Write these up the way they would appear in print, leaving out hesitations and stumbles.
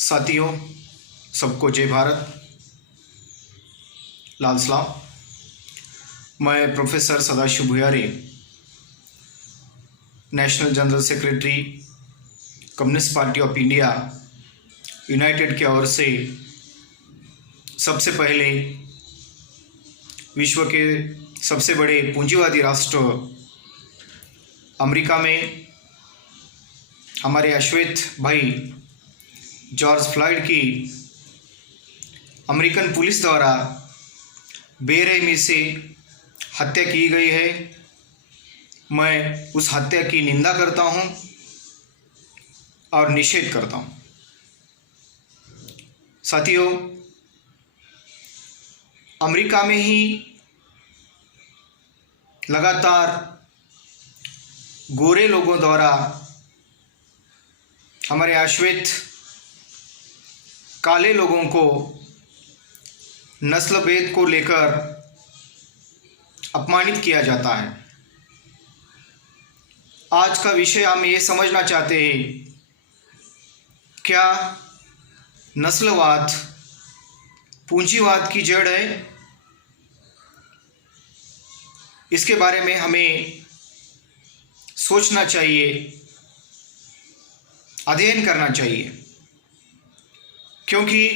साथियों, सबको जय भारत, लाल सलाम। मैं प्रोफेसर सदाशिव भुयारी, national general secretary communist party of India United की ओर से सबसे पहले विश्व के सबसे बड़े पूंजीवादी राष्ट्र अमेरिका में हमारे अश्वेत भाई जॉर्ज फ्लॉयड की अमेरिकन पुलिस द्वारा बेरहमी से हत्या की गई है। मैं उस हत्या की निंदा करता हूं और निषेध करता हूं। साथियों, अमेरिका में ही लगातार गोरे लोगों द्वारा हमारे अश्वेत काले लोगों को नस्ल भेद को लेकर अपमानित किया जाता है। आज का विषय हम ये समझना चाहते हैं, क्या नस्लवाद पूंजीवाद की जड़ है? इसके बारे में हमें सोचना चाहिए, अध्ययन करना चाहिए, क्योंकि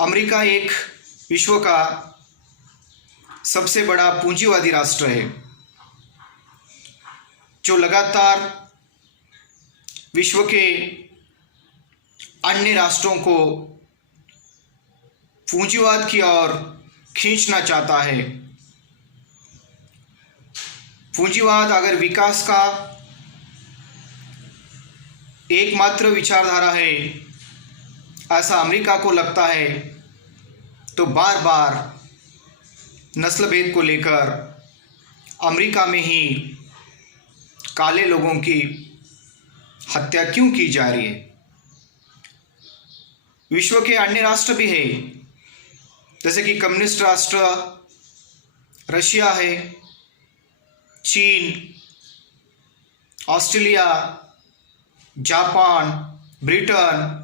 अमेरिका एक विश्व का सबसे बड़ा पूंजीवादी राष्ट्र है, जो लगातार विश्व के अन्य राष्ट्रों को पूंजीवाद की ओर खींचना चाहता है। पूंजीवाद अगर विकास का एकमात्र विचारधारा है, ऐसा अमेरिका को लगता है, तो बार बार नस्ल भेद को लेकर अमेरिका में ही काले लोगों की हत्या क्यों की जा रही है? विश्व के अन्य राष्ट्र भी है, जैसे कि कम्युनिस्ट राष्ट्र रशिया है, चीन, ऑस्ट्रेलिया, जापान, ब्रिटेन,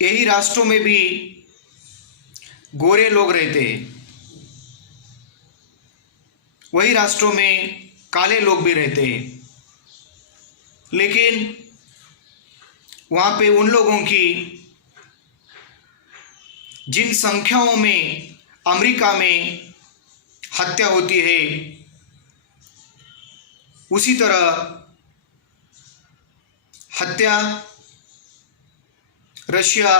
यही राष्ट्रों में भी गोरे लोग रहते हैं। वही राष्ट्रों में काले लोग भी रहते हैं, लेकिन वहाँ पे उन लोगों की जिन संख्याओं में अमेरिका में हत्या होती है, उसी तरह हत्या रशिया,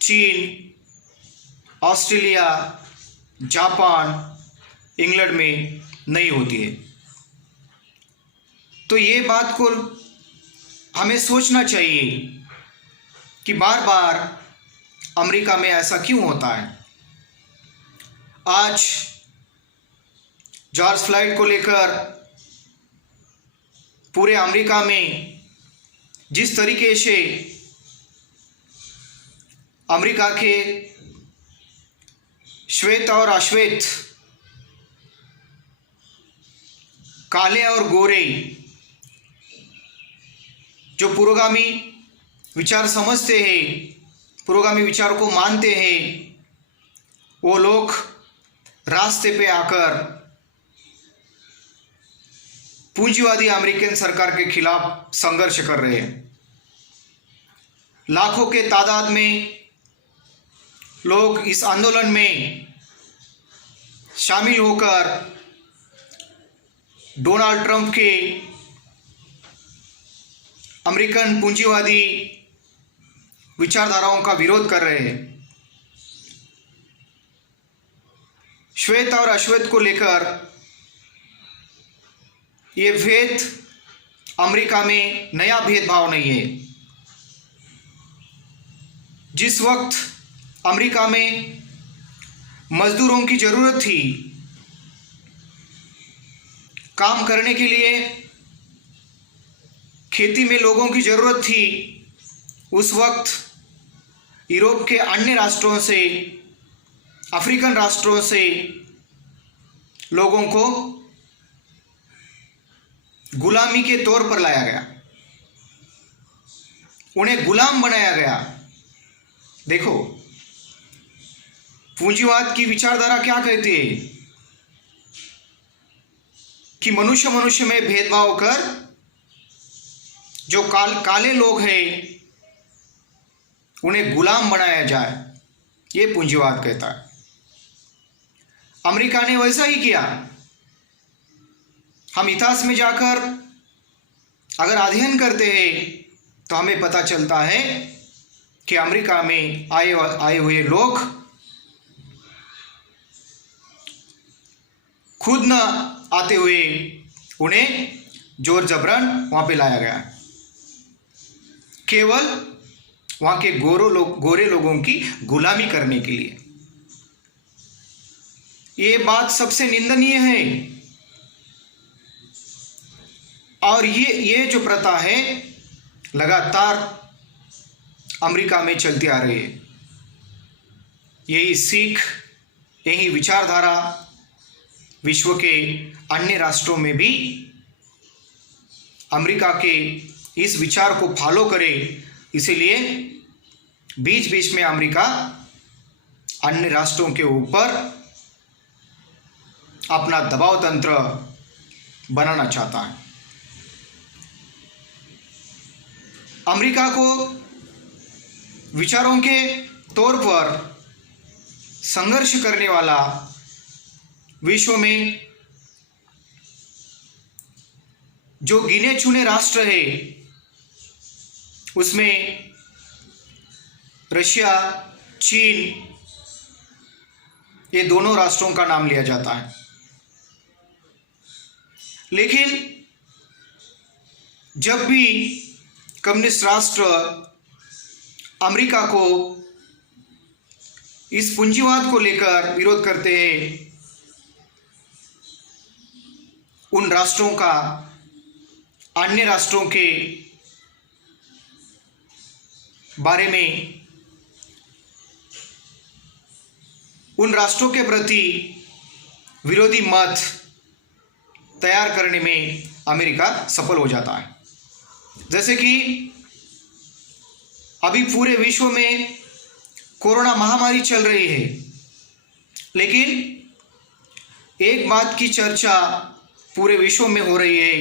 चीन, ऑस्ट्रेलिया, जापान, इंग्लैंड में नहीं होती है। तो ये बात को हमें सोचना चाहिए कि बार बार अमेरिका में ऐसा क्यों होता है। आज जॉर्ज फ्लॉयड को लेकर पूरे अमेरिका में जिस तरीके से अमेरिका के श्वेत और अश्वेत, काले और गोरे, जो पुरोगामी विचार समझते हैं, पुरोगामी विचार को मानते हैं, वो लोग रास्ते पे आकर पूंजीवादी अमेरिकन सरकार के खिलाफ संघर्ष कर रहे हैं। लाखों के तादाद में लोग इस आंदोलन में शामिल होकर डोनाल्ड ट्रंप के अमेरिकन पूंजीवादी विचारधाराओं का विरोध कर रहे हैं। श्वेत और अश्वेत को लेकर ये भेद अमेरिका में नया भेदभाव नहीं है। जिस वक्त अमेरिका में मजदूरों की ज़रूरत थी काम करने के लिए, खेती में लोगों की ज़रूरत थी, उस वक्त यूरोप के अन्य राष्ट्रों से, अफ्रीकन राष्ट्रों से लोगों को गुलामी के तौर पर लाया गया। उन्हें गुलाम बनाया गया। देखो, पूंजीवाद की विचारधारा क्या कहती है कि मनुष्य मनुष्य में भेदभाव कर जो काले लोग हैं उन्हें गुलाम बनाया जाए, ये पूंजीवाद कहता है। अमेरिका ने वैसा ही किया। हम इतिहास में जाकर अगर अध्ययन करते हैं तो हमें पता चलता है कि अमेरिका में आए हुए लोग खुद न आते हुए उन्हें जोर जबरन वहां पे लाया गया, केवल वहां के गोरे लोगों की गुलामी करने के लिए। ये बात सबसे निंदनीय है और ये जो प्रथा है लगातार अमेरिका में चलती आ रही है। यही सीख, यही विचारधारा विश्व के अन्य राष्ट्रों में भी अमेरिका के इस विचार को फॉलो करे, इसीलिए बीच बीच में अमेरिका अन्य राष्ट्रों के ऊपर अपना दबाव तंत्र बनाना चाहता है। अमेरिका को विचारों के तौर पर संघर्ष करने वाला विश्व में जो गिने चुने राष्ट्र है उसमें रशिया, चीन, ये दोनों राष्ट्रों का नाम लिया जाता है। लेकिन जब भी कम्युनिस्ट राष्ट्र अमेरिका को इस पूंजीवाद को लेकर विरोध करते हैं, उन राष्ट्रों का अन्य राष्ट्रों के बारे में, उन राष्ट्रों के प्रति विरोधी मत तैयार करने में अमेरिका सफल हो जाता है। जैसे कि अभी पूरे विश्व में कोरोना महामारी चल रही है, लेकिन एक बात की चर्चा पूरे विश्व में हो रही है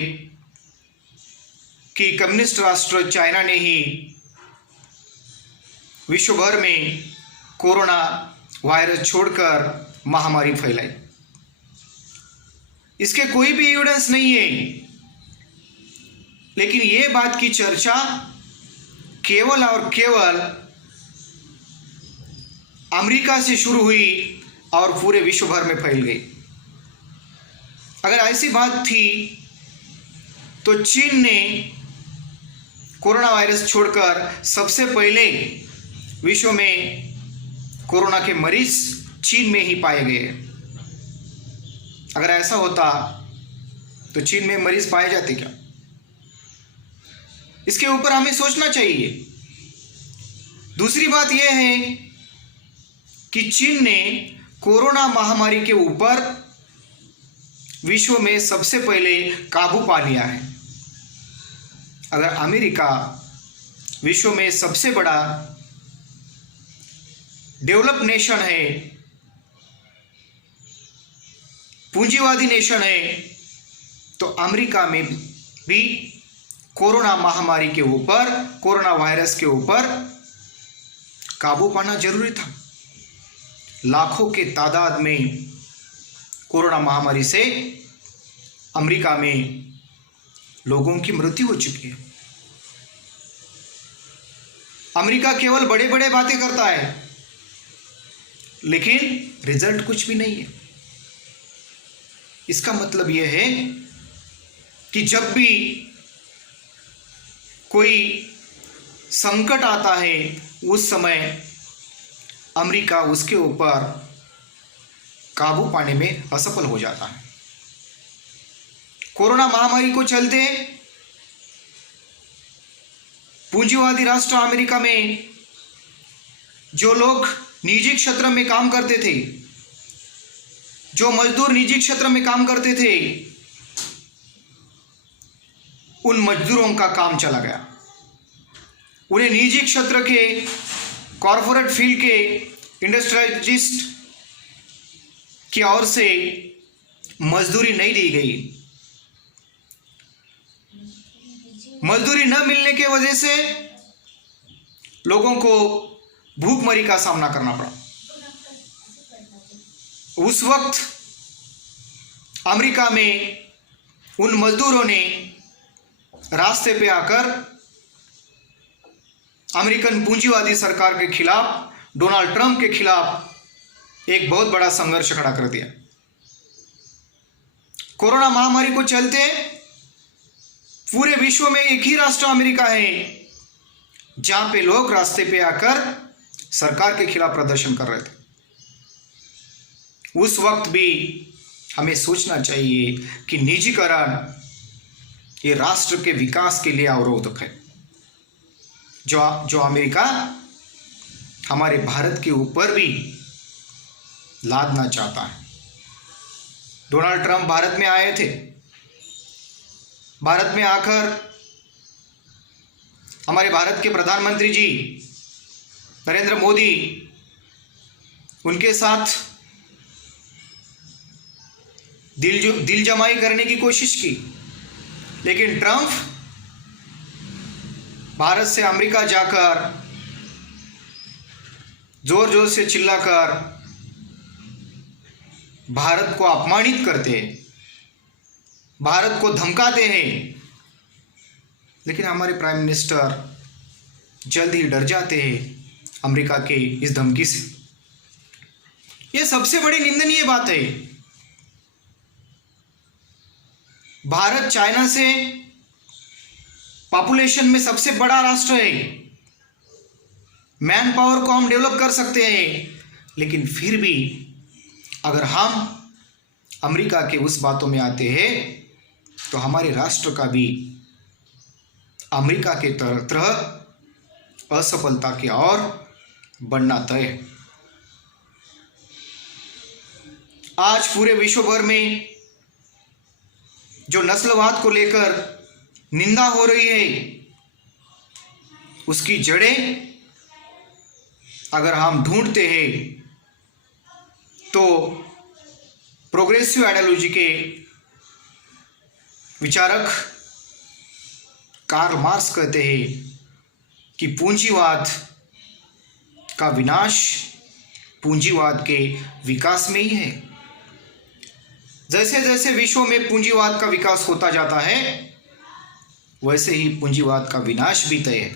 कि कम्युनिस्ट राष्ट्र चाइना ने ही विश्व भर में कोरोना वायरस छोड़कर महामारी फैलाई। इसके कोई भी एविडेंस नहीं है, लेकिन ये बात की चर्चा केवल और केवल अमेरिका से शुरू हुई और पूरे विश्व भर में फैल गई। अगर ऐसी बात थी तो चीन ने कोरोना वायरस छोड़कर सबसे पहले विश्व में कोरोना के मरीज चीन में ही पाए गए। अगर ऐसा होता तो चीन में मरीज पाए जाते क्या? इसके ऊपर हमें सोचना चाहिए। दूसरी बात यह है कि चीन ने कोरोना महामारी के ऊपर विश्व में सबसे पहले काबू पा लिया है। अगर अमेरिका विश्व में सबसे बड़ा डेवलप नेशन है, पूंजीवादी नेशन है, तो अमेरिका में भी कोरोना महामारी के ऊपर, कोरोना वायरस के ऊपर काबू पाना जरूरी था। लाखों के तादाद में कोरोना महामारी से अमेरिका में लोगों की मृत्यु हो चुकी है। अमेरिका केवल बड़े बड़े बातें करता है, लेकिन रिजल्ट कुछ भी नहीं है। इसका मतलब यह है कि जब भी कोई संकट आता है उस समय अमेरिका उसके ऊपर काबू पाने में असफल हो जाता है। कोरोना महामारी को चलते पूंजीवादी राष्ट्र अमेरिका में जो लोग निजी क्षेत्र में काम करते थे, जो मजदूर निजी क्षेत्र में काम करते थे, उन मजदूरों का काम चला गया। उन्हें निजी क्षेत्र के कॉरपोरेट फील्ड के इंडस्ट्रियलिस्ट की ओर से मजदूरी नहीं दी गई। मजदूरी न मिलने के वजह से लोगों को भूखमरी का सामना करना पड़ा। उस वक्त अमेरिका में उन मजदूरों ने रास्ते पे आकर अमेरिकन पूंजीवादी सरकार के खिलाफ, डोनाल्ड ट्रंप के खिलाफ एक बहुत बड़ा संघर्ष खड़ा कर दिया। कोरोना महामारी को चलते पूरे विश्व में एक ही राष्ट्र अमेरिका है जहां पे लोग रास्ते पे आकर सरकार के खिलाफ प्रदर्शन कर रहे थे। उस वक्त भी हमें सोचना चाहिए कि निजीकरण ये राष्ट्र के विकास के लिए अवरोधक है, जो अमेरिका हमारे भारत के ऊपर भी लादना चाहता है। डोनाल्ड ट्रंप भारत में आए थे। भारत में आकर हमारे भारत के प्रधानमंत्री जी नरेंद्र मोदी उनके साथ दिल जमाई करने की कोशिश की, लेकिन ट्रंप भारत से अमेरिका जाकर जोर जोर से चिल्लाकर भारत को अपमानित करते हैं, भारत को धमकाते हैं। लेकिन हमारे प्राइम मिनिस्टर जल्द ही डर जाते हैं अमेरिका के इस धमकी से। यह सबसे बड़ी निंदनीय बात है। भारत चाइना से पॉपुलेशन में सबसे बड़ा राष्ट्र है। मैन पावर को हम डेवलप कर सकते हैं, लेकिन फिर भी अगर हम अमेरिका के उस बातों में आते हैं तो हमारे राष्ट्र का भी अमेरिका के तरह असफलता की ओर बढ़ना तय है। आज पूरे विश्व भर में जो नस्लवाद को लेकर निंदा हो रही है, उसकी जड़ें अगर हम ढूंढते हैं तो प्रोग्रेसिव आइडियोलॉजी के विचारक कार्ल मार्क्स कहते हैं कि पूंजीवाद का विनाश पूंजीवाद के विकास में ही है। जैसे जैसे विश्व में पूंजीवाद का विकास होता जाता है, वैसे ही पूंजीवाद का विनाश भी तय है।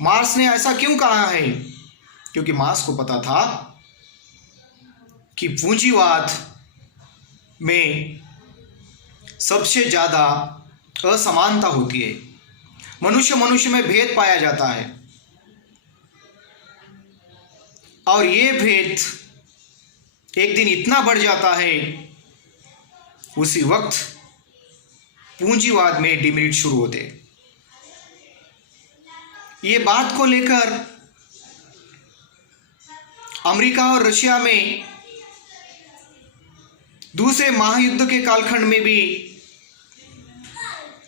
मार्क्स ने ऐसा क्यों कहा है? क्योंकि मार्क्स को पता था कि पूंजीवाद में सबसे ज़्यादा असमानता होती है, मनुष्य में भेद पाया जाता है, और ये भेद एक दिन इतना बढ़ जाता है, उसी वक्त पूंजीवाद में डिमेरिट शुरू होते। ये बात को लेकर अमेरिका और रशिया में दूसरे महायुद्ध के कालखंड में भी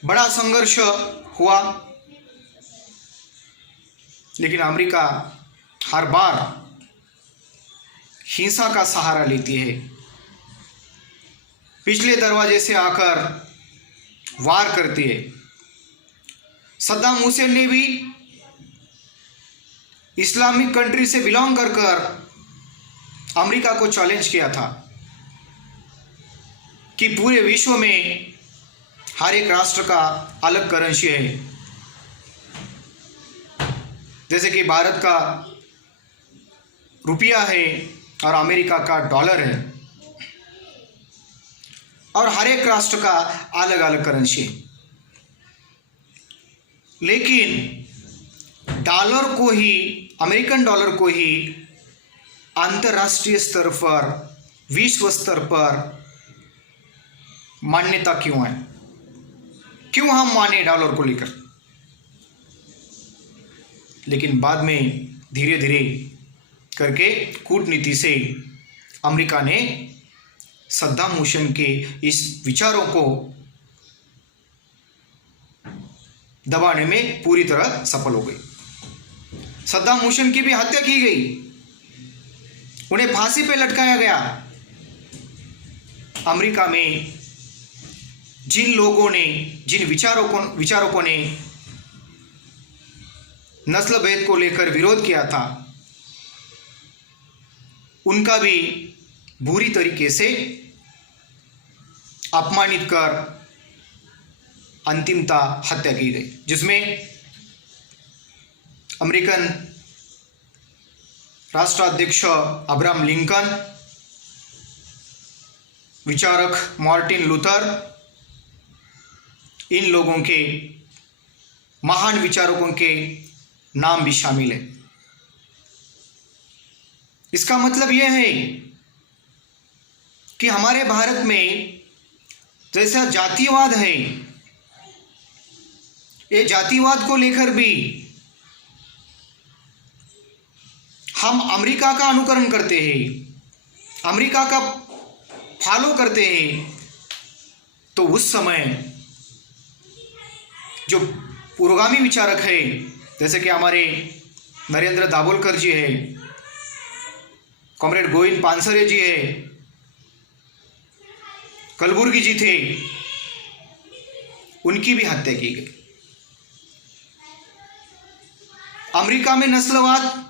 बड़ा संघर्ष हुआ, लेकिन अमेरिका हर बार हिंसा का सहारा लेती है, पिछले दरवाजे से आकर वार करती है। सद्दाम हुसैन ने भी इस्लामिक कंट्री से बिलोंग कर अमेरिका को चैलेंज किया था कि पूरे विश्व में हर एक राष्ट्र का अलग करेंसी है, जैसे कि भारत का रुपया है और अमेरिका का डॉलर है, और हर एक राष्ट्र का अलग अलग करेंसी है। लेकिन डॉलर को ही, अमेरिकन डॉलर को ही अंतर्राष्ट्रीय स्तर पर, विश्व स्तर पर मान्यता क्यों है? क्यों हम माने डॉलर को लेकर? लेकिन बाद में धीरे धीरे करके कूटनीति से अमेरिका ने सद्दाम हुसैन के इस विचारों को दबाने में पूरी तरह सफल हो गई। सद्दाम हुसैन की भी हत्या की गई, उन्हें फांसी पे लटकाया गया। अमेरिका में जिन लोगों ने, जिन विचारकों ने नस्ल भेद को लेकर विरोध किया था, उनका भी बुरी तरीके से अपमानित कर अंतिमतः हत्या की गई, जिसमें अमेरिकन राष्ट्राध्यक्ष अब्राहम लिंकन, विचारक मार्टिन लूथर, इन लोगों के, महान विचारकों के नाम भी शामिल है। इसका मतलब यह है कि हमारे भारत में जैसा जातिवाद है, ये जातिवाद को लेकर भी हम अमेरिका का अनुकरण करते हैं, अमेरिका का फॉलो करते हैं, तो उस समय जो पुरोगामी विचारक है, जैसे कि हमारे नरेंद्र दाभोलकर जी है, कॉमरेड गोविंद पानसरे जी है, कलबुर्गी जी थे, उनकी भी हत्या की गई। अमेरिका में नस्लवाद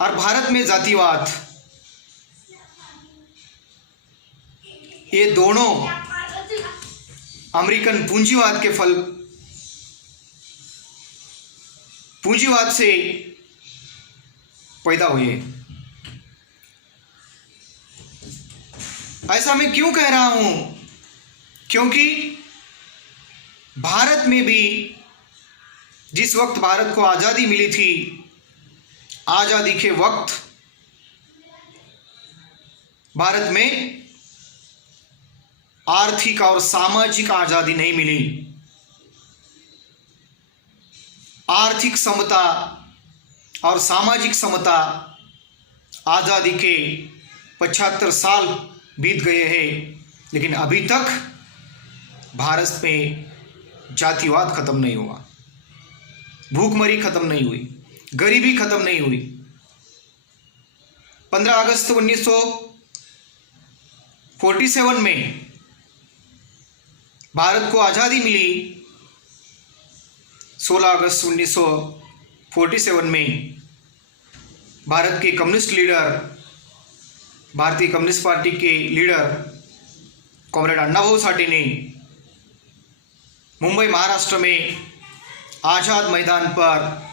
और भारत में जातिवाद, ये दोनों अमेरिकन पूंजीवाद के फल, पूंजीवाद से पैदा हुए। ऐसा मैं क्यों कह रहा हूं? क्योंकि भारत में भी जिस वक्त भारत को आज़ादी मिली थी, आज़ादी के वक्त भारत में आर्थिक और सामाजिक आज़ादी नहीं मिली। आर्थिक समता और सामाजिक समता आज़ादी के 75 साल बीत गए हैं, लेकिन अभी तक भारत में जातिवाद खत्म नहीं हुआ, भूखमरी खत्म नहीं हुई, गरीबी खत्म नहीं हुई। 15 अगस्त 1947 में भारत को आज़ादी मिली। 16 अगस्त 1947 में भारत के कम्युनिस्ट लीडर, भारतीय कम्युनिस्ट पार्टी के लीडर कॉमरेड अण्णाभाऊ साठे ने मुंबई महाराष्ट्र में आज़ाद मैदान पर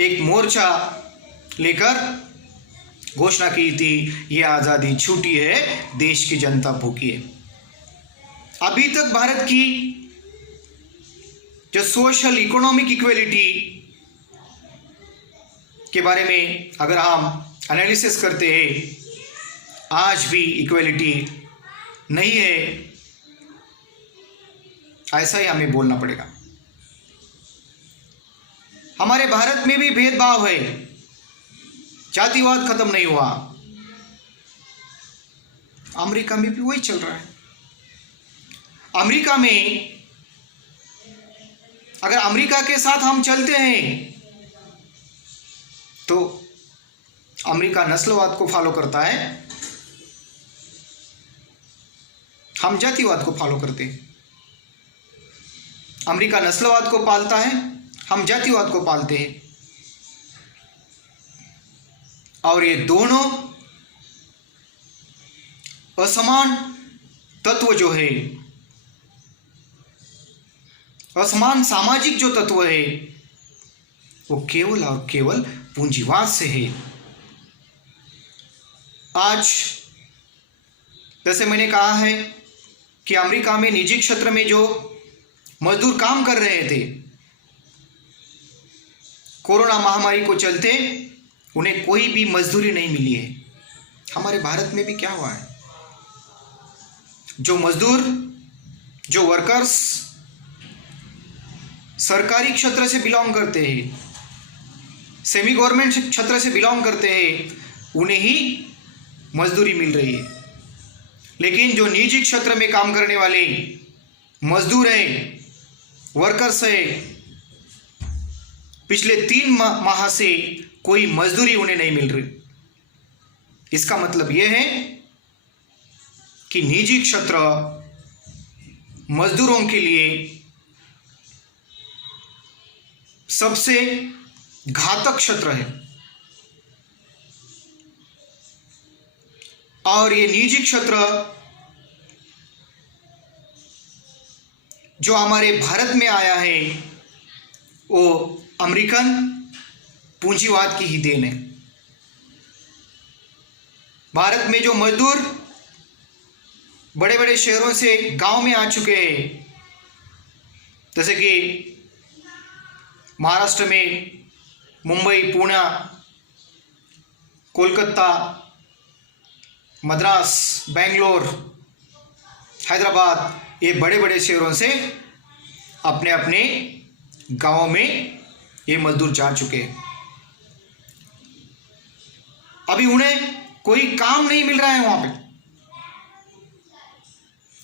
एक मोर्चा लेकर घोषणा की थी, ये आज़ादी झूठी है, देश की जनता भूखी है। अभी तक भारत की जो सोशल इकोनॉमिक इक्वलिटी के बारे में अगर हम एनालिसिस करते हैं, आज भी इक्वलिटी नहीं है, ऐसा ही हमें बोलना पड़ेगा। हमारे भारत में भी भेदभाव है, जातिवाद खत्म नहीं हुआ। अमेरिका में भी वही चल रहा है। अमेरिका में अगर अमेरिका के साथ हम चलते हैं तो अमेरिका नस्लवाद को फॉलो करता है, हम जातिवाद को फॉलो करते हैं। अमेरिका नस्लवाद को पालता है, हम जातिवाद को पालते हैं। और ये दोनों असमान तत्व जो है, असमान सामाजिक जो तत्व है, वो केवल और केवल पूंजीवाद से है। आज जैसे मैंने कहा है कि अमेरिका में निजी क्षेत्र में जो मजदूर काम कर रहे थे, कोरोना महामारी को चलते उन्हें कोई भी मजदूरी नहीं मिली है। हमारे भारत में भी क्या हुआ है, जो मजदूर, जो वर्कर्स सरकारी क्षेत्र से बिलोंग करते हैं, सेमी गवर्नमेंट क्षेत्र से बिलोंग करते हैं, उन्हें ही मजदूरी मिल रही है। लेकिन जो निजी क्षेत्र में काम करने वाले मजदूर हैं, वर्कर्स है, पिछले 3 माह से कोई मजदूरी उन्हें नहीं मिल रही। इसका मतलब यह है कि निजी क्षेत्र मजदूरों के लिए सबसे घातक क्षेत्र है। और ये निजी क्षेत्र जो हमारे भारत में आया है वो अमेरिकन पूंजीवाद की ही देन है। भारत में जो मजदूर बड़े बड़े शहरों से गांव में आ चुके हैं, जैसे कि महाराष्ट्र में मुंबई, पुणे, कोलकाता, मद्रास, बेंगलोर, हैदराबाद, ये बड़े बड़े शहरों से अपने अपने गांवों में ये मजदूर जा चुके हैं। अभी उन्हें कोई काम नहीं मिल रहा है वहां पे।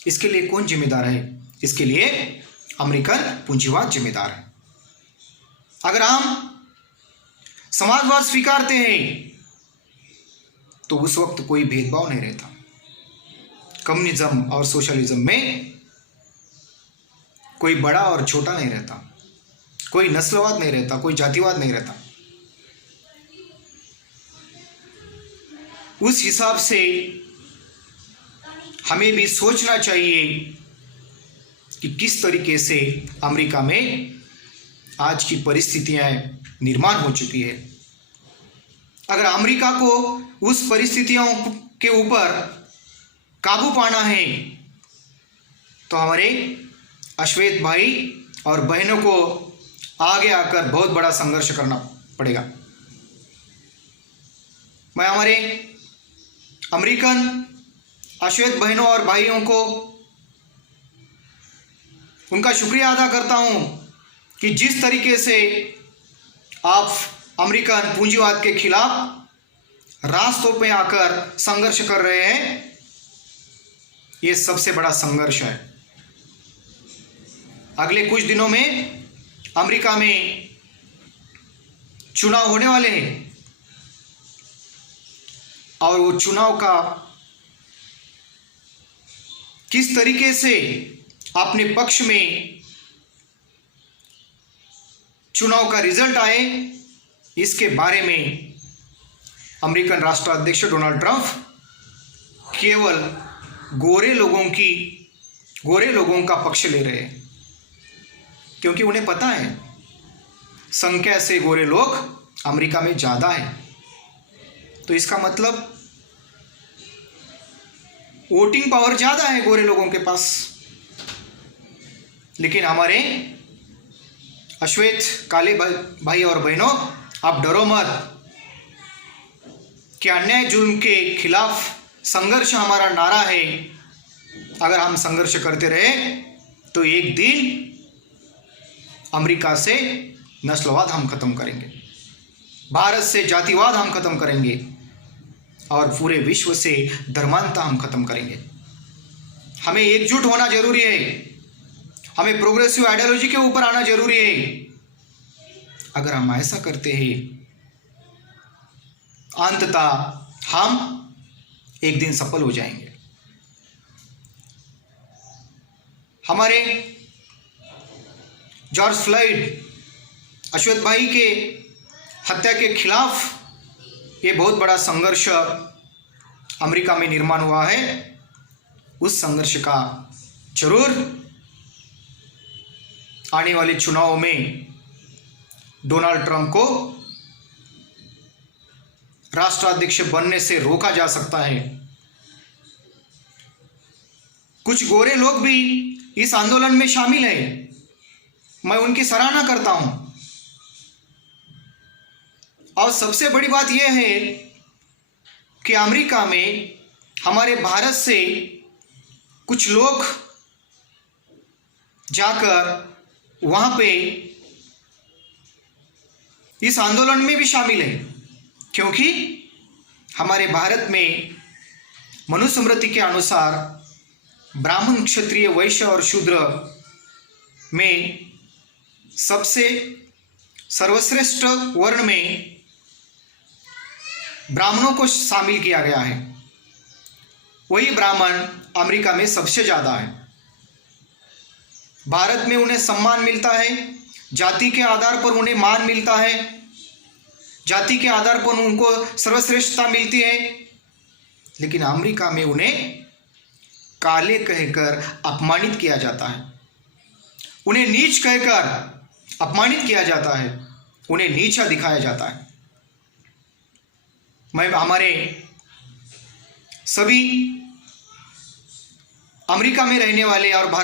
इसके लिए कौन जिम्मेदार है? इसके लिए अमेरिकन पूंजीवाद जिम्मेदार है। अगर हम समाजवाद स्वीकारते हैं तो उस वक्त कोई भेदभाव नहीं रहता। कम्युनिज्म और सोशलिज्म में कोई बड़ा और छोटा नहीं रहता, कोई नस्लवाद नहीं रहता, कोई जातिवाद नहीं रहता। उस हिसाब से हमें भी सोचना चाहिए कि किस तरीके से अमेरिका में आज की परिस्थितियां निर्माण हो चुकी है। अगर अमेरिका को उस परिस्थितियों के ऊपर काबू पाना है तो हमारे अश्वेत भाई और बहनों को आगे आकर बहुत बड़ा संघर्ष करना पड़ेगा। मैं हमारे अमेरिकन अश्वेत बहनों और भाइयों को उनका शुक्रिया अदा करता हूं कि जिस तरीके से आप अमेरिकन पूंजीवाद के खिलाफ रास्तों पे आकर संघर्ष कर रहे हैं, ये सबसे बड़ा संघर्ष है। अगले कुछ दिनों में अमेरिका में चुनाव होने वाले हैं और वो चुनाव का किस तरीके से अपने पक्ष में चुनाव का रिजल्ट आए, इसके बारे में अमेरिकन राष्ट्राध्यक्ष डोनाल्ड ट्रंप केवल गोरे लोगों का पक्ष ले रहे हैं, क्योंकि उन्हें पता है संख्या से गोरे लोग अमेरिका में ज़्यादा है। तो इसका मतलब वोटिंग पावर ज़्यादा है गोरे लोगों के पास। लेकिन हमारे अश्वेत काले भाई और बहनों, आप डरो मत कि अन्याय जुल्म के खिलाफ संघर्ष हमारा नारा है। अगर हम संघर्ष करते रहे तो एक दिन अमेरिका से नस्लवाद हम खत्म करेंगे, भारत से जातिवाद हम खत्म करेंगे और पूरे विश्व से धर्मांधता हम खत्म करेंगे। हमें एकजुट होना जरूरी है, हमें प्रोग्रेसिव आइडियोलॉजी के ऊपर आना जरूरी है। अगर हम ऐसा करते हैं अंततः हम एक दिन सफल हो जाएंगे। हमारे जॉर्ज फ्लॉयड, अश्वेत भाई के हत्या के खिलाफ ये बहुत बड़ा संघर्ष अमेरिका में निर्माण हुआ है। उस संघर्ष का जरूर आने वाले चुनाव में डोनाल्ड ट्रंप को राष्ट्राध्यक्ष बनने से रोका जा सकता है। कुछ गोरे लोग भी इस आंदोलन में शामिल हैं, मैं उनकी सराहना करता हूं। और सबसे बड़ी बात यह है कि अमेरिका में हमारे भारत से कुछ लोग जाकर वहां पे इस आंदोलन में भी शामिल है, क्योंकि हमारे भारत में मनुस्मृति के अनुसार ब्राह्मण, क्षत्रिय, वैश्य और शूद्र में सबसे सर्वश्रेष्ठ वर्ण में ब्राह्मणों को शामिल किया गया है, वही ब्राह्मण अमेरिका में सबसे ज़्यादा है। भारत में उन्हें सम्मान मिलता है, जाति के आधार पर उन्हें मान मिलता है, जाति के आधार पर उनको सर्वश्रेष्ठता मिलती है, लेकिन अमेरिका में उन्हें काले कहकर अपमानित किया जाता है, उन्हें नीच कहकर अपमानित किया जाता है, उन्हें नीचा दिखाया जाता है। मैं हमारे सभी अमेरिका में रहने वाले और